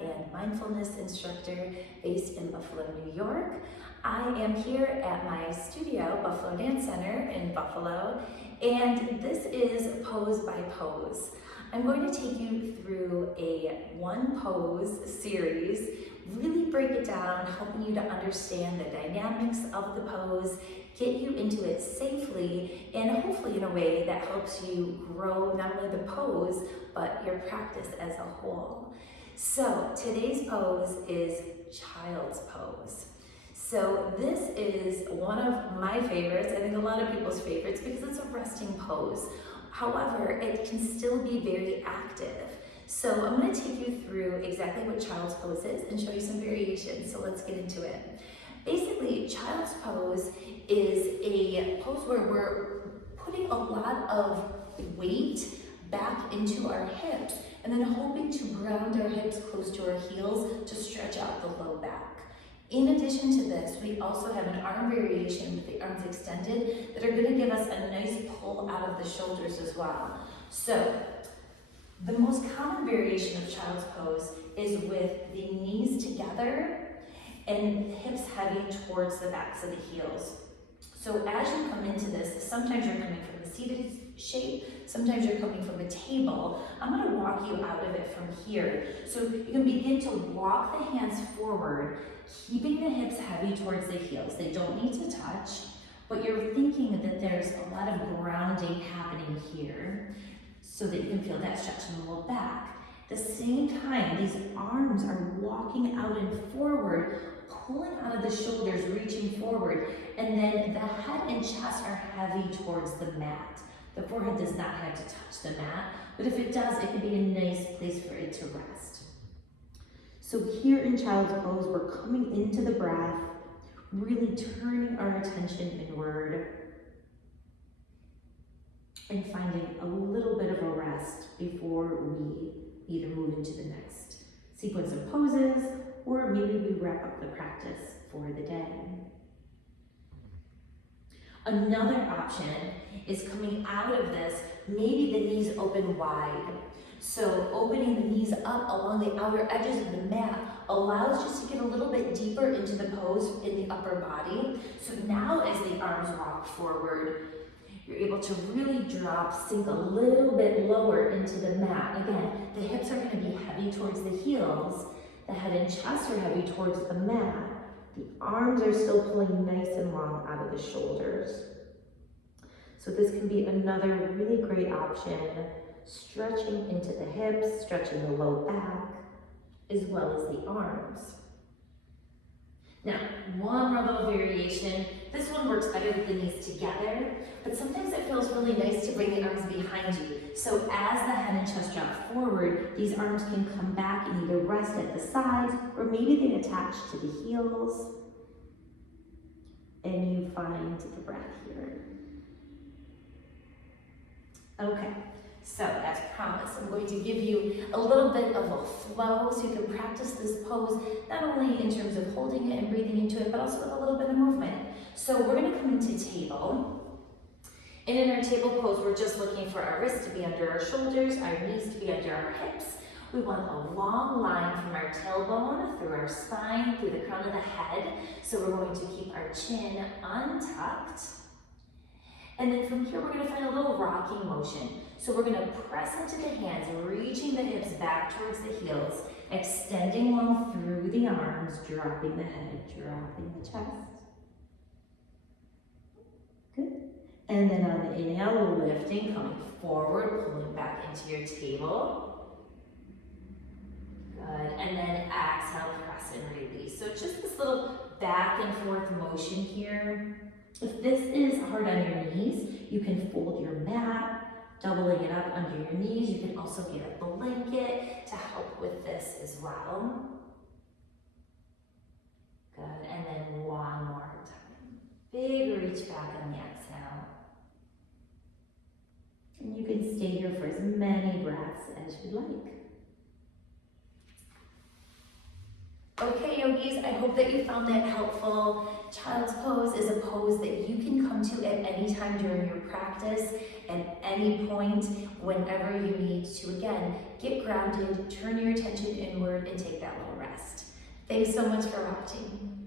and mindfulness instructor based in Buffalo, New York. I am here at my studio, Buffalo Dance Center in Buffalo, and this is Pose by Pose. I'm going to take you through a one pose series, really break it down, helping you to understand the dynamics of the pose, get you into it safely, and hopefully in a way that helps you grow not only the pose, but your practice as a whole. So today's pose is child's pose. So this is one of my favorites, I think a lot of people's favorites, because it's a resting pose. However, it can still be very active. So I'm going to take you through exactly what child's pose is and show you some variations. So let's get into it. Basically, child's pose is a pose where we're putting a lot of weight back into our hips and then hoping to ground our hips close to our heels to stretch out the low back. In addition to this, we also have an arm variation with the arms extended that are going to give us a nice pull out of the shoulders as well. So the most common variation of child's pose is with the knees together and hips heavy towards the backs of the heels. So as you come into this, sometimes you're coming from a seated shape, sometimes you're coming from a table. I'm going to walk you out of it from here. So you can begin to walk the hands forward, keeping the hips heavy towards the heels. They don't need to touch, but you're thinking that there's a lot of grounding happening here so that you can feel that stretch in the low back. At the same time, these arms are walking out and forward, pulling out of the shoulders, reaching forward, and then the head and chest are heavy towards the mat. The forehead does not have to touch the mat, but if it does, it can be a nice place for it to rest. So here in child's pose, we're coming into the breath, really turning our attention inward and finding a little bit of a rest before we either move into the next sequence of poses or maybe we wrap up the practice for the day. Another option is coming out of this, maybe the knees open wide. So opening the knees up along the outer edges of the mat allows just to get a little bit deeper into the pose in the upper body. So now as the arms walk forward, you're able to really drop, sink a little bit lower into the mat. Again, the hips are going to be heavy towards the heels. The head and chest are heavy towards the mat. The arms are still pulling nice and long out of the shoulders. So this can be another really great option, stretching into the hips, stretching the low back, as well as the arms. Now, one more little variation. This one works better with the knees together, but sometimes it feels really nice to bring the arms behind you. So as the head and chest drop forward, these arms can come back and either rest at the sides, or maybe they attach to the heels, and you find the breath here. Okay. So, as promised, I'm going to give you a little bit of a flow so you can practice this pose, not only in terms of holding it and breathing into it, but also with a little bit of movement. So we're going to come into table. And in our table pose, we're just looking for our wrists to be under our shoulders, our knees to be under our hips. We want a long line from our tailbone, through our spine, through the crown of the head. So we're going to keep our chin untucked. And then from here, we're going to find a little rocking motion. So we're going to press into the hands, reaching the hips back towards the heels, extending long through the arms, dropping the head, dropping the chest. Good. And then on the inhale, lifting, coming forward, pulling back into your table. Good. And then exhale, press and release. So just this little back and forth motion here. If this is hard on your knees, you can fold your mat, doubling it up under your knees. You can also get a blanket to help with this as well. Good, and then one more time. Big reach back on the exhale. And you can stay here for as many breaths as you'd like. Okay, yogis, I hope that you found that helpful. Child's pose is a pose that you can come to at any time anytime during your practice, at any point, whenever you need to, again, get grounded, turn your attention inward, and take that little rest. Thanks so much for watching.